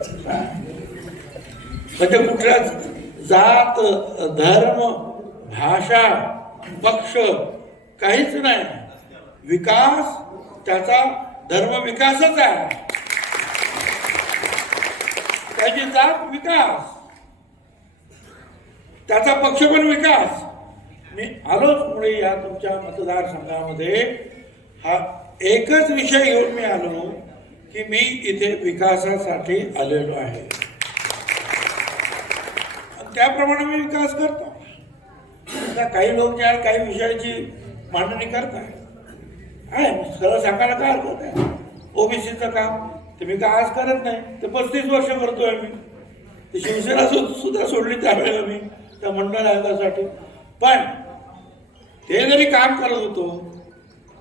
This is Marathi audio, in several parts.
म्हणजे कुठल्याच जात धर्म भाषा पक्ष काहीच नाही विकास त्याचा धर्म विकासच आहे त्याची जात विकास त्याचा पक्ष पण विकास मी आलोच पुढे या तुमच्या मतदारसंघामध्ये हा एकच विषय घेऊन मी आलो की मी इथे विकासासाठी आलेलो आहे त्याप्रमाणे मी विकास करतो आता काही लोक ज्या काही विषयाची मांडणी करत आहे खरं सांगायला काय हरकत आहे ओबीसीचं काम ते मी का आज करत नाही ते पस्तीस वर्ष करतोय मी ते शिवसेना सुद्धा सोडली त्यावेळेला मी त्या मंडळ आयोगासाठी पण ते जरी काम करत होतो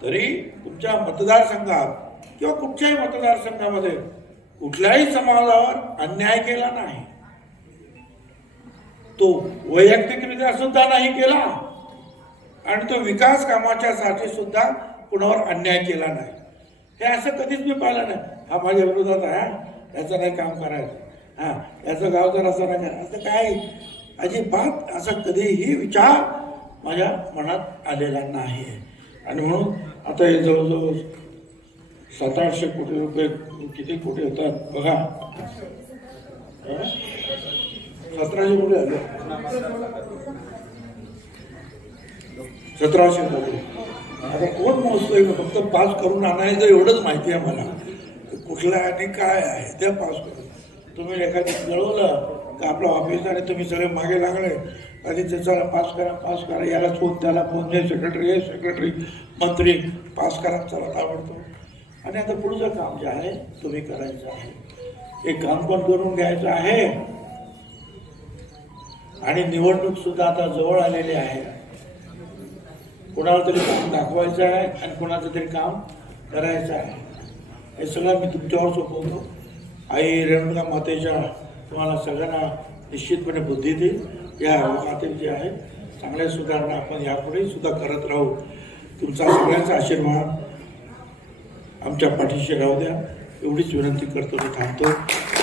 तरी तुमच्या मतदारसंघात किंवा कुठच्याही मतदारसंघामध्ये कुठल्याही समाजावर अन्याय केला नाही तो वैयक्तिकरित्या सुद्धा नाही केला आणि तो विकास कामाच्या साठी सुद्धा कुणावर अन्याय केला नाही हे असं कधीच मी पाहिलं नाही हा माझ्या विरोधात आहे याचं नाही काम करायचं हा याचं गाव जर असं नाही असं काय अजिबात असा कधीही विचार माझ्या मनात आलेला नाही आणि म्हणून आता हे जवळजवळ सात आठशे कोटी रुपये किती कोटी होतात बघा सतराशे कोटी झाले सतराशे कोटी आता कोण मोजतोय फक्त पास करून आणायचं एवढंच माहिती आहे मला कुठला आणि काय आहे त्या पास करून तुम्ही एखाद्या कळवलं तर आपलं ऑफिस आणि तुम्ही सगळे मागे लागले आणि त्याचा पास करा पास करा याला फोन त्याला फोन हे सेक्रेटरी हे सेक्रेटरी मंत्री पास करा चला आवडतो आणि आता पुढचं काम जे आहे तुम्ही करायचं आहे एक काम पण करून घ्यायचं आहे आणि निवडणूक सुद्धा आता जवळ आलेली आहे कोणाला तरी काम दाखवायचं आहे आणि कोणाचं तरी काम करायचं आहे हे सगळं मी तुमच्यावर सोपवतो आई रेणुका मातेच्या तुम्हाला सगळ्यांना निश्चितपणे बुद्धी देईल या लोकातील जे आहे चांगल्या सुधारणा आपण यापुढे सुद्धा करत राहू तुमचा सगळ्यांचा आशीर्वाद आमच्या पाठीशी राहू द्या एवढीच विनंती करतो मी थांबतो